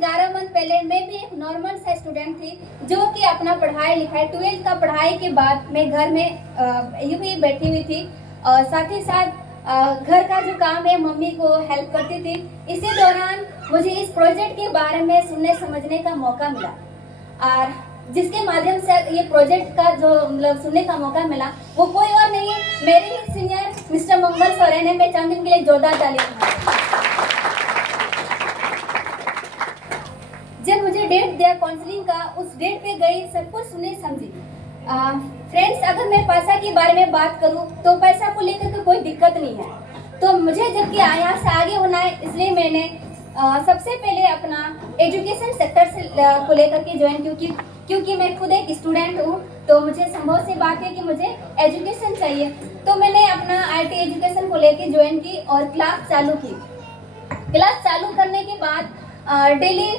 11 month पहले मैं भी एक नॉर्मल सा स्टूडेंट थी जो कि अपना पढ़ाई लिखाई 12th का पढ़ाई के बाद मैं घर में यूं ही बैठी हुई थी और साथ ही साथ घर का जो काम है मम्मी को हेल्प करती थी। इसी दौरान मुझे इस प्रोजेक्ट के बारे में सुनने समझने का मौका मिला और जिसके माध्यम से ये प्रोजेक्ट का जो मतलब सुनने का मौका मिला वो कोई और नहीं मेरे ही सीनियर मिस्टर मंगल सोरेन है। मैं चाहूँगी उनके लिए जोरदार तालियां। जब मुझे डेट दिया काउंसलिंग का, उस डेट पे गई, सब कुछ सुनी समझी। फ्रेंड्स, अगर मैं पैसा के बारे में बात करूं तो पैसा को लेकर के कोई दिक्कत नहीं है। तो मुझे जबकि यहाँ से आगे होना है, इसलिए मैंने सबसे पहले अपना एजुकेशन सेक्टर से को लेकर के ज्वाइन, क्योंकि मैं खुद एक स्टूडेंट हूँ तो मुझे संभव सी बात है कि मुझे एजुकेशन चाहिए। तो मैंने अपना IT एजुकेशन को लेकर ज्वाइन की और क्लास चालू की। क्लास चालू करने के बाद डेली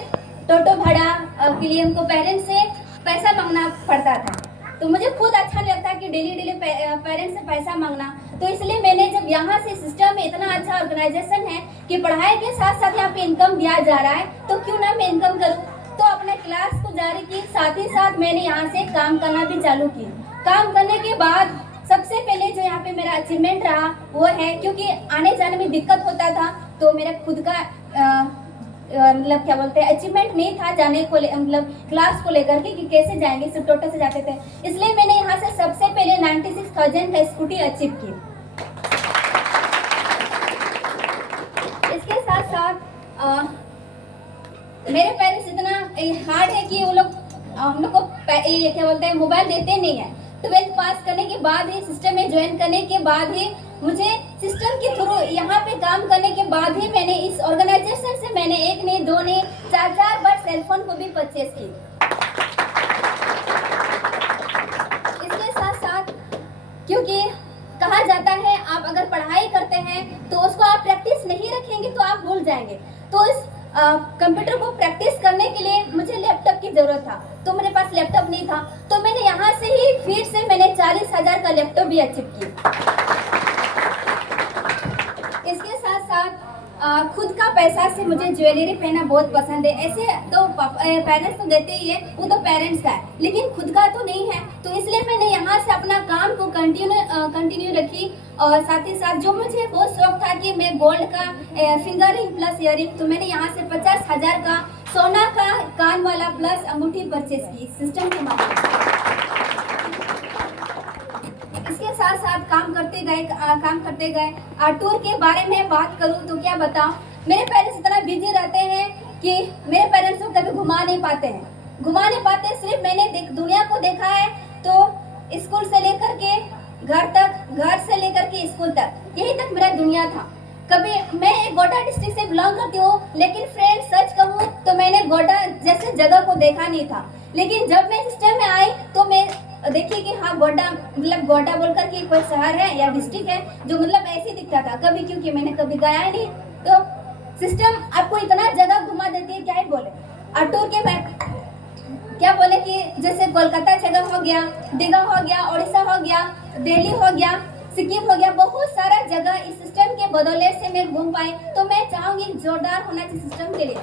टोटो भाड़ा के लिए हमको पेरेंट्स से पैसा मांगना पड़ता था। तो मुझे खुद अच्छा नहीं लगता कि डेली पेरेंट्स से पैसा मांगना। तो इसलिए मैंने जब यहाँ से सिस्टम में इतना अच्छा ऑर्गेनाइजेशन है कि पढ़ाई के साथ साथ यहाँ पे इनकम दिया जा रहा है, तो क्यों ना मैं इनकम करूँ। तो अपने क्लास को जारी की, साथ ही साथ मैंने यहाँ से काम करना भी चालू की। काम करने के बाद सबसे पहले जो यहाँ पे मेरा अचीवमेंट रहा वो है, क्योंकि आने जाने में दिक्कत होता था तो मेरा खुद का मतलब क्या बोलते हैं अचीवमेंट नहीं था जाने को मतलब क्लास को लेकर के कि कैसे जाएंगे, सिर्फ टोटो से जाते थे। इसलिए मैंने यहाँ से सबसे पहले 96,000 का स्कूटी अचीव की। इसके साथ साथ मेरे पेरेंट्स इतना हार्ड है कि वो लोग हम लोग को क्या बोलते हैं मोबाइल देते नहीं है। 12th पास करने के बाद ही, सिस्टम में ज्वाइन करने के बाद ही, मुझे सिस्टम के थ्रू यहाँ पे काम करने के बाद ही मैंने इस ऑर्गेनाइजेशन से मैंने एक नहीं, दो नहीं, 4 बार सेलफोन को भी परचेस की। इसके साथ साथ क्योंकि कहा जाता है आप अगर पढ़ाई करते हैं तो उसको आप प्रैक्टिस नहीं रखेंगे तो आप भूल जाएंगे। तो इस कंप्यूटर को प्रैक्टिस करने के लिए मुझे लैपटॉप की जरूरत था, तो मेरे पास लैपटॉप नहीं था। तो मैंने यहाँ से ही फिर से मैंने 40,000 का लैपटॉप भी अचीव किया। इसके साथ साथ खुद का पैसा से मुझे ज्वेलरी पहनना बहुत पसंद है। ऐसे तो पेरेंट्स तो देते ही है, वो तो पेरेंट्स का है, लेकिन खुद का तो नहीं है। तो इसलिए मैंने यहाँ से अपना काम को कंटिन्यू रखी और साथ ही साथ जो मुझे बहुत शौक था कि मैं गोल्ड का फिंगर रिंग प्लस इयरिंग, तो मैंने यहाँ से 50,000 का सोना का कान वाला प्लस अंगूठी परचेज की सिस्टम के माध्यम से। इसके साथ साथ काम करते गए। टूर के बारे में बात करूं तो क्या बताऊं, मेरे पेरेंट्स इतना बिजी रहते हैं कि मेरे पेरेंट्स को कभी घुमा नहीं पाते। सिर्फ मैंने दुनिया को देखा है तो स्कूल से लेकर के घर तक, घर से लेकर के स्कूल तक, यही तक मेरा दुनिया था। कभी मैं एक गोड्डा डिस्ट्रिक्ट से बिलोंग करती हूँ, लेकिन फ्रेंड्स सच कहूँ तो मैंने गोड्डा जैसे जगह को देखा नहीं था। लेकिन जब मैं सिस्टम में आई तो मैं देखिए कि हाँ गोड्डा मतलब गोड्डा बोलकर कि कोई शहर है या डिस्ट्रिक्ट है जो मतलब ऐसे दिखता था कभी, क्योंकि मैंने कभी गया ही नहीं। तो सिस्टम आपको इतना जगह घुमा देती है, क्या ही बोले। और टूर के मैं क्या बोले कि जैसे कोलकाता जगह हो गया, दीघा हो गया, उड़ीसा हो गया, दिल्ली हो गया, सिक्किम हो गया, बहुत सारा जगह इस सिस्टम के बदौलत से मैं घूम पाई। तो मैं चाहूंगी जोरदार होना चाहिए सिस्टम के लिए।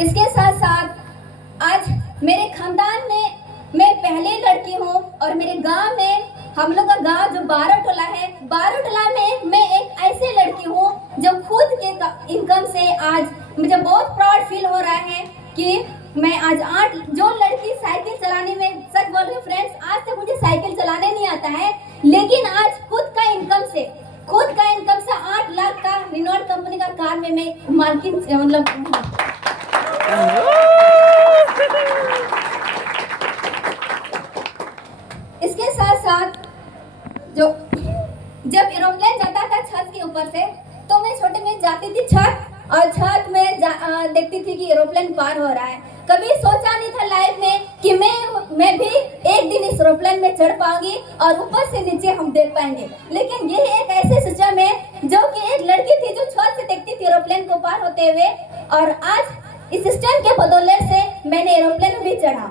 इसके साथ साथ आज मेरे खानदान में मैं पहली लड़की हूँ और मेरे गांव में, हम लोग का गांव जो 12 टोला है, 12 टोला में मैं एक ऐसी लड़की हूँ जो खुद के इनकम से आज मुझे बहुत प्राउड फील हो रहा है कि मैं आज 8 जो लड़की साइकिल चलाने में, सच बोल रही हूँ फ्रेंड्स, आज तक मुझे साइकिल चलाने नहीं आता है, लेकिन आज खुद का इनकम से 8 लाख का रिनॉल्ट कंपनी का कार में मैं मालकिन मतलब इसके साथ साथ जो जब एरोप्लेन जाता था छत के ऊपर से, तो मैं छोटे में जाती थी छत, और छत में देखती थी कि एरोप्लेन पार हो रहा है। कभी सोचा नहीं था लाइफ में कि मैं भी एक दिन इस एरोप्लेन में चढ़ पाऊंगी और ऊपर से नीचे हम देख पाएंगे। लेकिन ये एक ऐसे सिस्टम है जो कि एक लड़की थी जो छत से देखती थी एरोप्लेन को पार होते हुए, और आज इस सिस्टम के बदौलत से मैंने एरोप्लेन भी चढ़ा।